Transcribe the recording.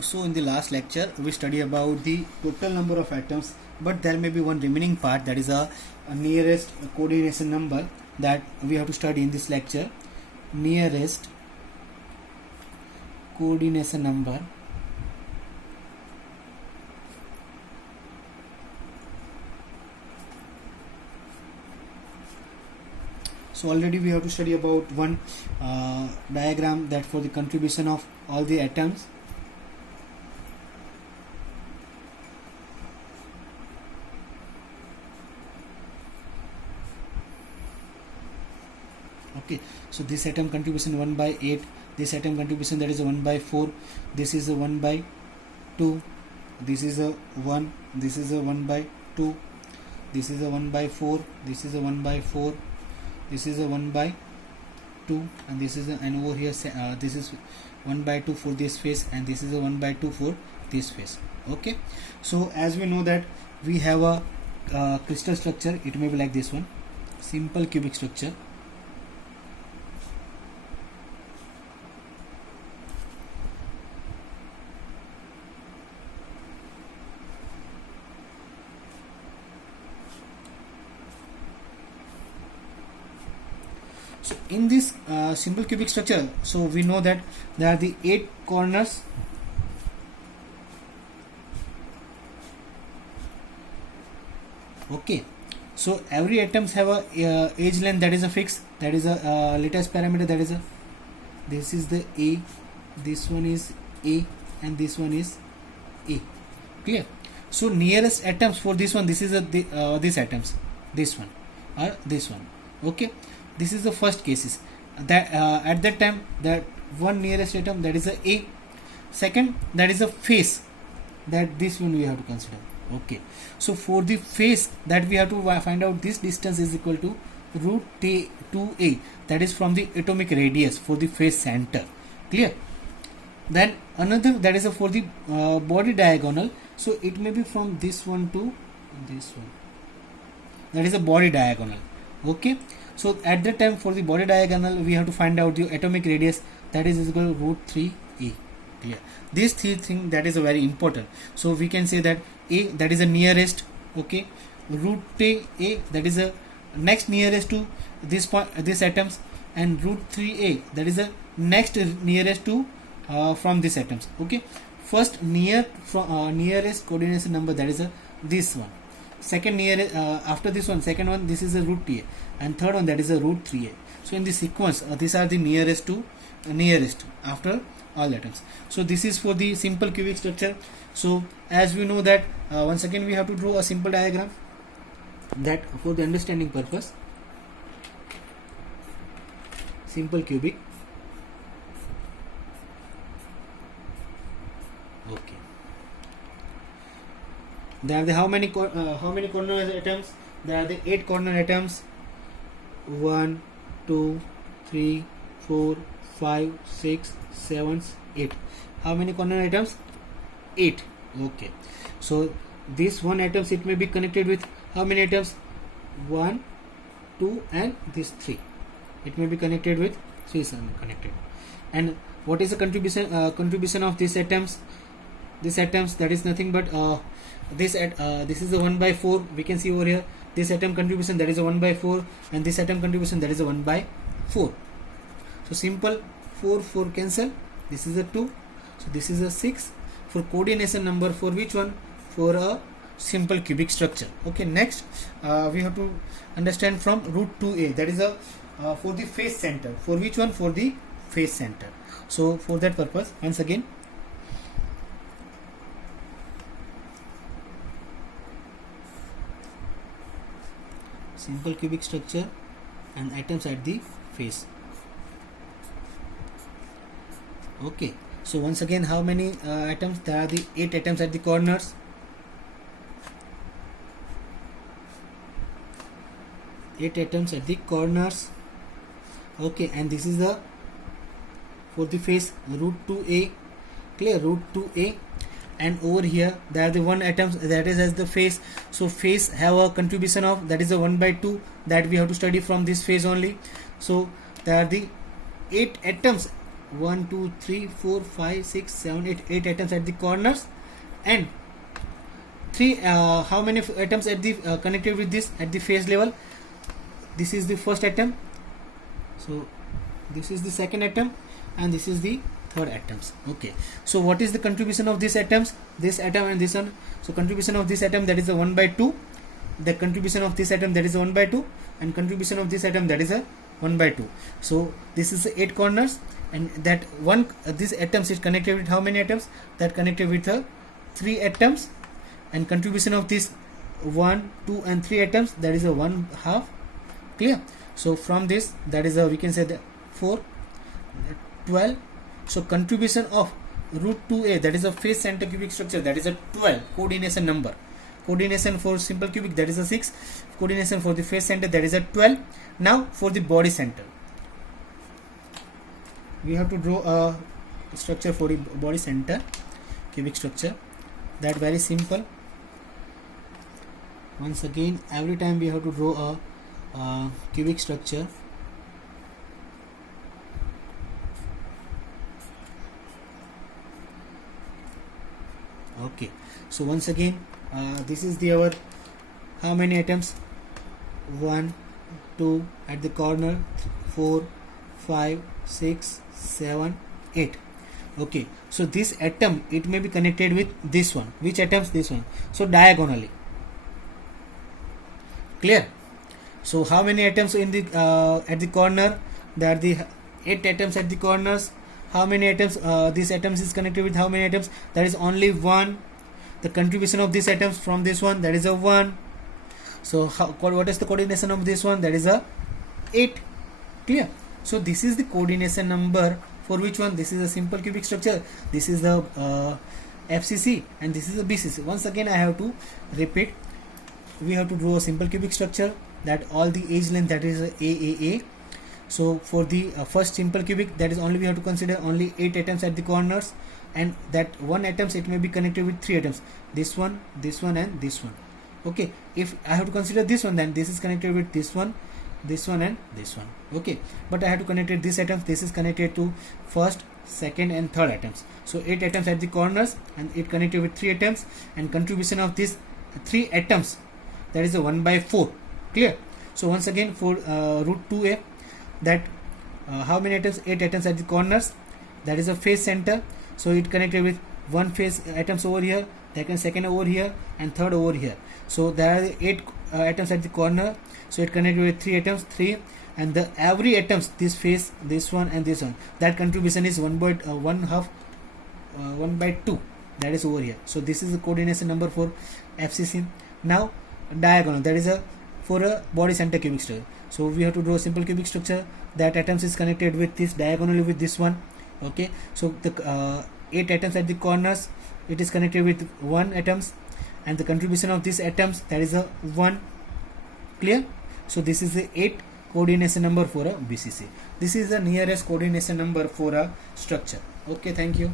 So in the last lecture we study about the total number of atoms, but there may be one remaining part, that is a nearest coordination number, that we have to study in this lecture. Nearest coordination number. So already we have to study about one diagram, that for the contribution of all the atoms. Okay, so this atom contribution 1 by 8, this atom contribution, that is a 1 by 4, this is a 1 by 2, this is a 1, this is a 1 by 2, this is a 1 by 4, this is a 1 by 4, this is a 1 by 2, and this is a, and over here this is 1 by 2 for this phase, and this is a 1 by 2 for this phase. Okay, so as we know that we have a crystal structure, it may be like this one, simple cubic structure. So in this simple cubic structure, so we know that there are the 8 corners. Okay, so every atoms have a edge length, that is a fixed, that is a latest parameter, that is a, this is the A, this one is A, and this one is A. Clear? So nearest atoms for this one, this is these atoms, this one or this one. Okay, this is the first cases, that at that time that one nearest atom, that is a. Second, that is a face, that this one we have to consider. Okay, so for the face, that we have to find out this distance is equal to root T 2a, that is from the atomic radius for the face center. Clear? Then another, that is for the body diagonal, so it may be from this one to this one, that is a body diagonal. Okay, so at that time for the body diagonal we have to find out the atomic radius, that is equal to root 3a. Clear? These three things, that is a very important. So we can say that A, that is a nearest. Okay, root A, that is a next nearest to this point, this atoms, and root 3a, that is a next nearest to from these atoms. Okay, first nearest coordination number, that is a this one. Second nearest after this one, second one, this is a root a, and third one, that is a root 3a. So in the sequence, these are the nearest to nearest after all atoms. So this is for the simple cubic structure. So as we know that once again we have to draw a simple diagram, that for the understanding purpose, simple cubic. Okay, there are the how many corner atoms? There are the 8 corner atoms. 1 2 3 4 5 6 7 8. How many corner atoms? 8. Okay, so this one atoms, it may be connected with how many atoms? 1 2 and this 3. It may be connected with 3 connected. And what is the contribution of these atoms? These atoms, that is nothing but this is the 1 by 4. We can see over here this atom contribution, that is a 1 by 4, and this atom contribution, that is a 1 by 4. So simple, 4 cancel, this is a 2, so this is a 6. For coordination number, for which one? For a simple cubic structure. Okay, next we have to understand from root 2a, that is a for the face center. For which one? For the face center. So for that purpose, once again, simple cubic structure and atoms at the face. Okay, so once again, how many atoms? There are the 8 atoms at the corners. 8 atoms at the corners. Okay, and this is the for the face, root 2a. Clear? Root 2a. And over here there are the 1 atoms, that is as the face. So face have a contribution of, that is a 1 by 2, that we have to study from this phase only. So there are the 8 atoms 1 2 3 4 5 6 7 8 atoms at the corners, and 3 how many atoms at the connected with this at the phase level? This is the first atom, so this is the second atom, and this is the third atoms. Okay, so what is the contribution of these atoms? This atom and this one. So contribution of this atom, that is a 1 by 2. The contribution of this atom, that is a 1 by 2, and contribution of this atom, that is a 1 by 2. So this is 8 corners, and that one these atoms is connected with how many atoms? That connected with 3 atoms, and contribution of this 1 2 and 3 atoms, that is a 1/2. Clear? So from this, that is a, we can say that 4 12. So contribution of root 2a, that is a phase center cubic structure, that is a 12 coordination number. Coordination for simple cubic, that is a 6. Coordination for the phase center, that is a 12. Now for the body center, we have to draw a structure for the body center cubic structure. That very simple. Once again, every time we have to draw a cubic structure. Okay, so once again, this is the our how many atoms? 1 2 at the corner, 4 5 6 7 8. Okay, so this atom, it may be connected with this one. Which atoms? This one. So diagonally. Clear? So how many atoms in the at the corner? There are the 8 atoms at the corners. How many atoms? This atoms is connected with how many atoms? That is only 1. The contribution of these atoms from this one, that is a 1. So what is the coordination of this one? That is a 8. Clear? So this is the coordination number for which one? This is a simple cubic structure. This is the FCC, and this is the BCC. Once again, I have to repeat. We have to draw a simple cubic structure, that all the edge length, that is AAA. So for the first simple cubic, that is only we have to consider only 8 atoms at the corners, and that one atoms, it may be connected with 3 atoms. This one, and this one. Okay, if I have to consider this one, then this is connected with this one, and this one. Okay, but I have to connect this atoms. This is connected to first, second, and third atoms. So 8 atoms at the corners, and it connected with 3 atoms, and contribution of these 3 atoms, that is a 1 by 4. Clear? So once again, for root 2a, that how many atoms? 8 atoms at the corners, that is a phase center. So it connected with one phase atoms over here, second over here, and third over here. So there are 8 atoms at the corner. So it connected with 3 atoms, 3, and the every atoms, this phase, this one, and this one, that contribution is 1 by 2. That is over here. So this is the coordination number for FCC. Now diagonal, that is a for a body center cubic structure. So we have to draw a simple cubic structure, that atoms is connected with this diagonally with this one. Okay, so the 8 atoms at the corners, it is connected with 1 atoms, and the contribution of these atoms, that is a 1. Clear? So this is the 8 coordination number for a BCC. This is the nearest coordination number for a structure. Okay, thank you.